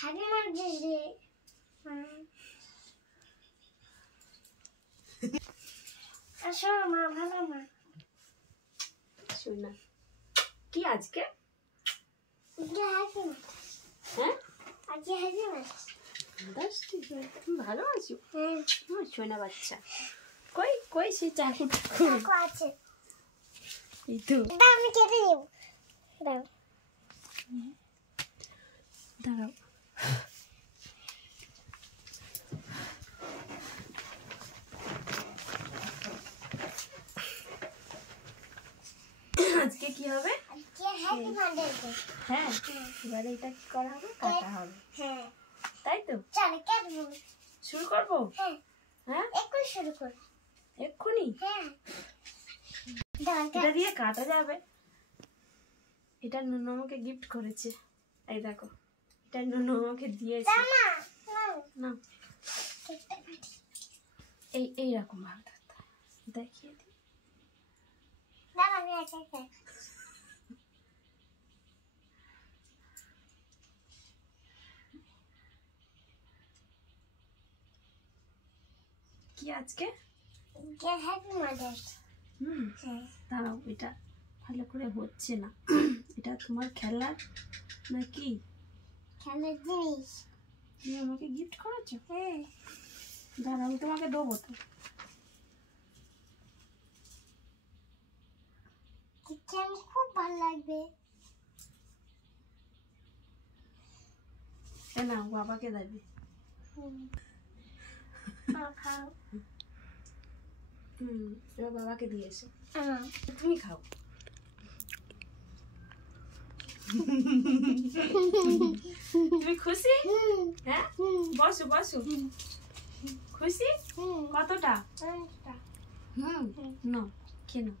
Happy mother's day. আসো মা, ভালো মা। শোনা কি আজকে হ্যাপি মাদার্স। হ্যাঁ আজকে হ্যাপি মাদার্স। তুমি ভালো আছো? হ্যাঁ। শোনা বাচ্চা কই কই সে চাকুটা চাকু আছে। এই তো এটা আমি কেটে নিব। দাও। দাঁড়াও। আজকে কি হবে? আজকে হ্যাপি মাদার্স ডে। হ্যাঁ এবারে এটা কি করা হবে? কাটা হবে। হ্যাঁ। তাই তো চলো কাটবো। শুরু করবো? হ্যাঁ। হ্যাঁ এক্ষুনি শুরু কর। এক্ষুনি? হ্যাঁ। দাও এটা দিয়ে কাটা যাবে। এটা নুনু আমাকে গিফট করেছে। এই দেখো এটা নুনু আমাকে দিয়েছে। না না কেকটা কাটি। এই রকম ভাবে থাকতে হয়। দেখিয়ে দিই। দাও আমি একা একা। কি আজকে? Happy mother's. হ্যাঁ। দাঁড়াও এটা ভালো করে হচ্ছে না। এটা তোমার খেলার নাকি? খেলার জিনিস। তুমি আমাকে গিফট করেছো? হ্যাঁ। দাঁড়াও আমি তোমাকে দেবো তো। কেকটা আমার খুব ভালো লাগবে। না বাবাকে দেবে। খাও। এবার বাবাকে দিয়েছে। হ্যাঁ। তুমি খাও। তুমি খুশি? হ্যাঁ বসো বসো। খুশি? কতটা? না খেয়ে নাও।